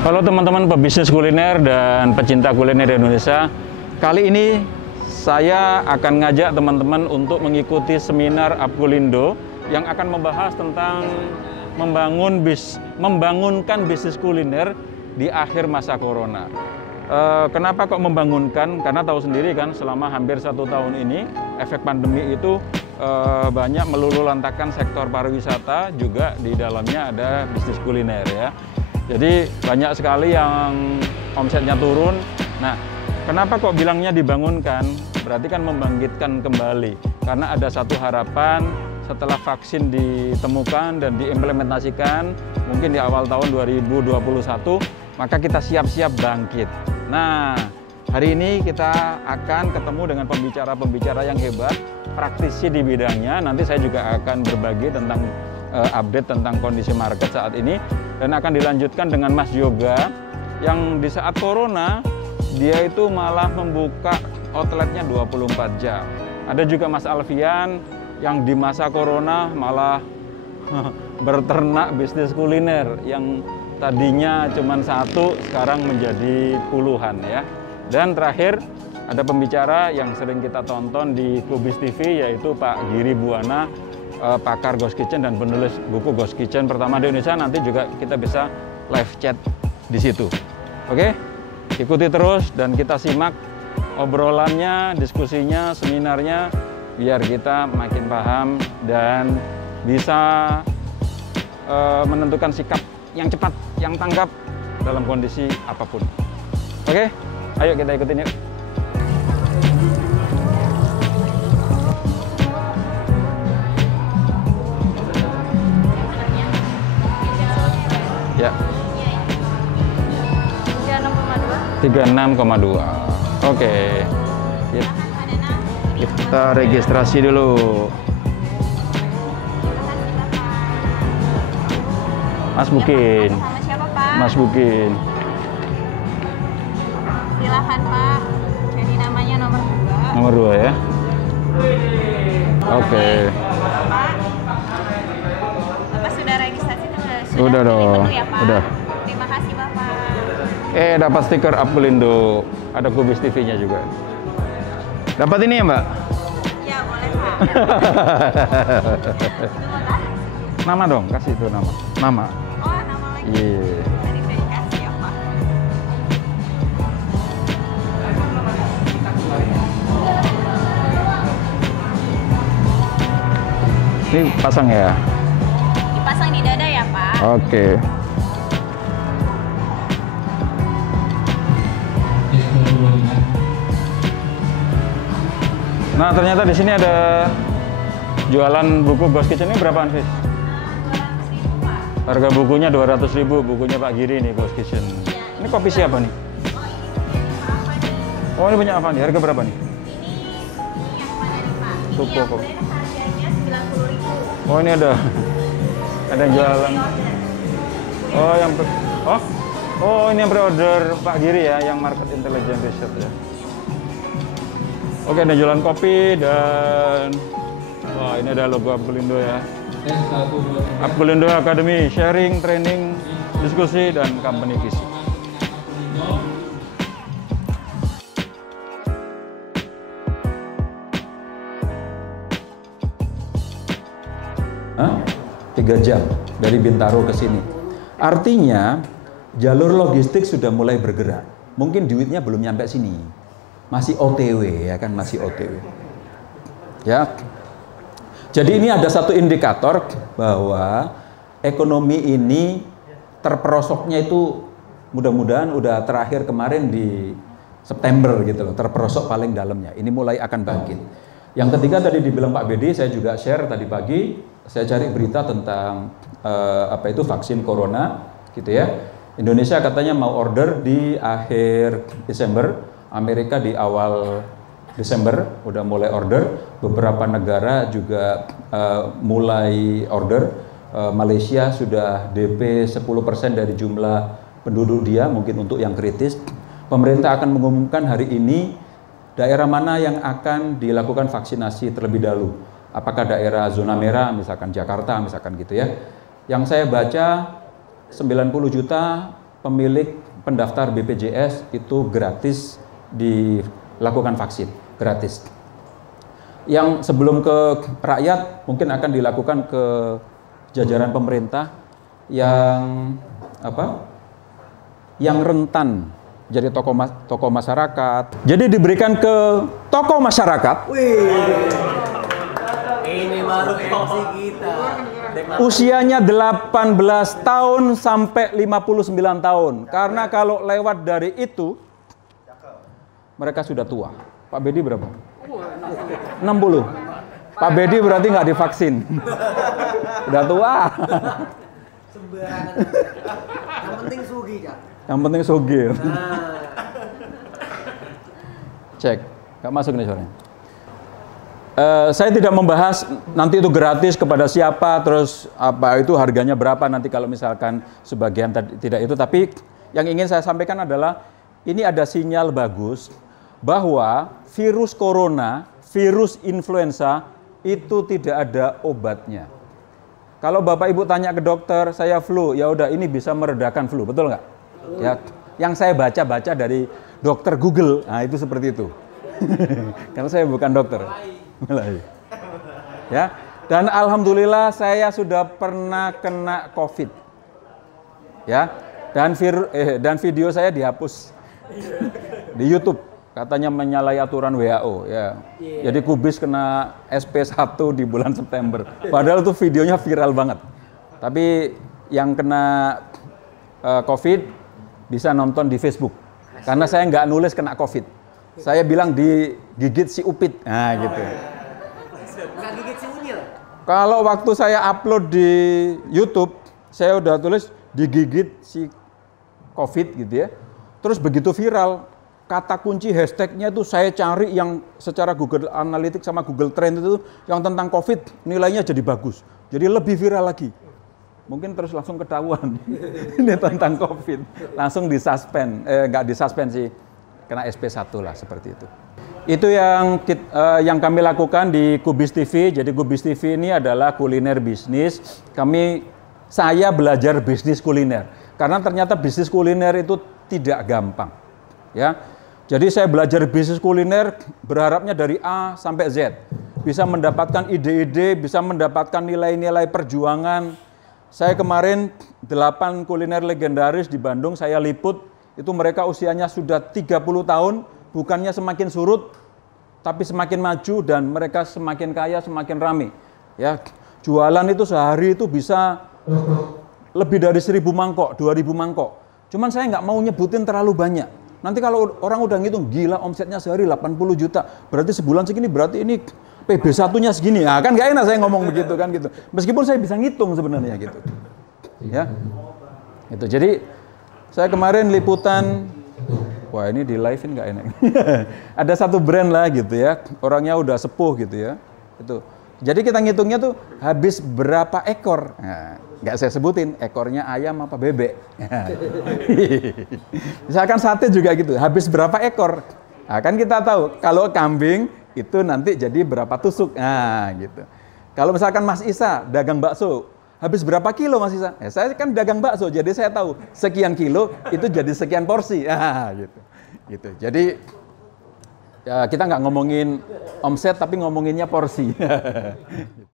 Halo teman-teman pebisnis kuliner dan pecinta kuliner di Indonesia. Kali ini saya akan ngajak teman-teman untuk mengikuti seminar Apkulindo yang akan membahas tentang membangunkan bisnis kuliner di akhir masa corona. Kenapa kok membangunkan? Karena tahu sendiri kan selama hampir 1 tahun ini efek pandemi itu banyak meluluhlantakkan sektor pariwisata, juga di dalamnya ada bisnis kuliner ya. Jadi banyak sekali yang omsetnya turun. Nah, kenapa kok bilangnya dibangunkan? Berarti kan membangkitkan kembali. Karena ada satu harapan setelah vaksin ditemukan dan diimplementasikan, mungkin di awal tahun 2021, maka kita siap-siap bangkit. Nah, hari ini kita akan ketemu dengan pembicara-pembicara yang hebat, praktisi di bidangnya. Nanti saya juga akan berbagi tentang update tentang kondisi market saat ini, dan akan dilanjutkan dengan Mas Yoga yang di saat corona dia itu malah membuka outletnya 24 jam. Ada juga Mas Alfian yang di masa corona malah berternak bisnis kuliner yang tadinya cuma 1 sekarang menjadi puluhan ya. Dan terakhir ada pembicara yang sering kita tonton di Kubis TV, yaitu Pak Giri Buwana, pakar Ghost Kitchen dan penulis buku Ghost Kitchen pertama di Indonesia. Nanti juga kita bisa live chat di situ. Oke, ikuti terus dan kita simak obrolannya, diskusinya, seminarnya, biar kita makin paham dan bisa menentukan sikap yang cepat, yang tanggap dalam kondisi apapun. Oke, ayo kita ikutin yuk. Ya. 36,2. Oke. Kita registrasi dulu. Mas Bukin. Sama siapa, Pak? Mas Bukin. Silakan, Pak. Jadi namanya nomor 2. Nomor 2 ya. Oke. Pak. Bapak sudah registrasi tuh? Udah dong. Ya, Pak? Udah. Terima kasih, Bapak. Dapat stiker Apkulindo. Ada Kubis TV-nya juga. Dapat ini ya, Mbak? Ya, boleh, Pak. Nama dong, kasih itu nama. Nama. Oh, nama lagi. Iya. Tadi udah dikasih ya, Pak. Ini pasang ya? Dipasang di dada ya, Pak. Oke. Nah, ternyata di sini ada jualan buku Ghost Kitchen. Ini berapaan, Fis? 200.000, Pak. Harga bukunya 200.000, bukunya Pak Giri nih, Ghost Kitchen. Ini kopi siapa nih? Oh, ini punya apa nih? Harga berapa nih? Ini yang mana nih, Pak? Ini Tuku yang kopi. brand harganya 90.000. Oh, ini ada yang jualan. Oh, ini yang pre-order Pak Giri ya, yang market intelligence research ya. Oke, ada jualan kopi dan wah, ini ada logo Apkulindo ya. Apkulindo Academy, sharing, training, diskusi, dan company visi. Hah? 3 jam dari Bintaro ke sini. Artinya jalur logistik sudah mulai bergerak. Mungkin duitnya belum nyampe sini. Masih OTW ya kan, masih OTW. Ya. Jadi ini ada satu indikator bahwa ekonomi ini terperosoknya itu mudah-mudahan udah terakhir kemarin di September gitu loh, terperosok paling dalamnya. Ini mulai akan bangkit. Yang ketiga tadi dibilang Pak Bedi, saya juga share tadi pagi, saya cari berita tentang vaksin corona gitu ya. Indonesia katanya mau order di akhir Desember, Amerika di awal Desember udah mulai order, beberapa negara juga mulai order. Malaysia sudah DP 10% dari jumlah penduduk dia, mungkin untuk yang kritis. Pemerintah akan mengumumkan hari ini daerah mana yang akan dilakukan vaksinasi terlebih dahulu. Apakah daerah zona merah, misalkan Jakarta, misalkan gitu ya. Yang saya baca 90 juta pemilik pendaftar BPJS itu gratis dilakukan vaksin, gratis. Yang sebelum ke rakyat mungkin akan dilakukan ke jajaran pemerintah yang yang rentan, jadi tokoh masyarakat. Jadi diberikan ke tokoh masyarakat. Wih, ini baru MC kita. Usianya 18 tahun sampai 59 tahun. Karena kalau lewat dari itu, mereka sudah tua. Pak Bedi berapa? 60. Pak Bedi berarti nggak divaksin. Udah tua. Sembarangan. Yang penting sugi, Kak. Yang penting sugih. Nah, Cek, nggak masuk nih suaranya. Saya tidak membahas nanti itu gratis kepada siapa, terus apa itu harganya berapa nanti kalau misalkan sebagian tidak itu. Tapi yang ingin saya sampaikan adalah ini ada sinyal bagus bahwa virus corona, virus influenza itu tidak ada obatnya. Kalau Bapak Ibu tanya ke dokter, saya flu, ya udah ini bisa meredakan flu, betul nggak? Ya, yang saya baca dari dokter Google, nah itu seperti itu. Karena saya bukan dokter. Ya, dan alhamdulillah saya sudah pernah kena COVID. Ya, dan video saya dihapus di YouTube. Katanya menyalahi aturan WHO. Ya, jadi Kubis kena SP1 di bulan September. Padahal itu videonya viral banget. Tapi yang kena COVID bisa nonton di Facebook. Karena saya nggak nulis kena COVID. Saya bilang digigit si Upit. Nah, gitu. nggak gigit si unyil. Kalau waktu saya upload di YouTube, saya udah tulis digigit si COVID gitu ya. Terus begitu viral, kata kunci hashtagnya itu saya cari yang secara Google Analytics sama Google Trend itu yang tentang COVID nilainya jadi bagus. Jadi lebih viral lagi. Mungkin terus langsung ketahuan ini tentang COVID, langsung disuspend, nggak disuspend sih, kena SP1 lah seperti itu. Itu yang kami lakukan di Kubis TV. Jadi Kubis TV ini adalah kuliner bisnis. Saya belajar bisnis kuliner karena ternyata bisnis kuliner itu tidak gampang, ya. Jadi saya belajar bisnis kuliner berharapnya dari A sampai Z, bisa mendapatkan ide-ide, bisa mendapatkan nilai-nilai perjuangan. Saya kemarin 8 kuliner legendaris di Bandung saya liput, itu mereka usianya sudah 30 tahun, bukannya semakin surut, tapi semakin maju dan mereka semakin kaya, semakin rame. Ya, jualan itu sehari itu bisa lebih dari 1.000 mangkok, 2.000 mangkok. Cuman saya nggak mau nyebutin terlalu banyak. Nanti kalau orang udah ngitung, gila omsetnya sehari 80 juta, berarti sebulan segini, berarti ini PB1-nya segini. Nah, kan nggak enak saya ngomong begitu kan gitu. Meskipun saya bisa ngitung sebenarnya gitu. Ya. Itu. Jadi saya kemarin liputan, wah ini di live-in nggak enak. Ada satu brand lah gitu ya, orangnya udah sepuh gitu ya. Itu. Jadi kita ngitungnya tuh habis berapa ekor. Nah, nggak saya sebutin ekornya ayam apa bebek. Misalkan sate juga gitu, habis berapa ekor. Nah, kan kita tahu kalau kambing itu nanti jadi berapa tusuk. Nah, gitu. Kalau misalkan Mas Isa dagang bakso, habis berapa kilo Mas Isa? Saya kan dagang bakso, jadi saya tahu sekian kilo itu jadi sekian porsi. Nah, gitu. Gitu. Jadi ya, kita nggak ngomongin omset tapi ngomonginnya porsi.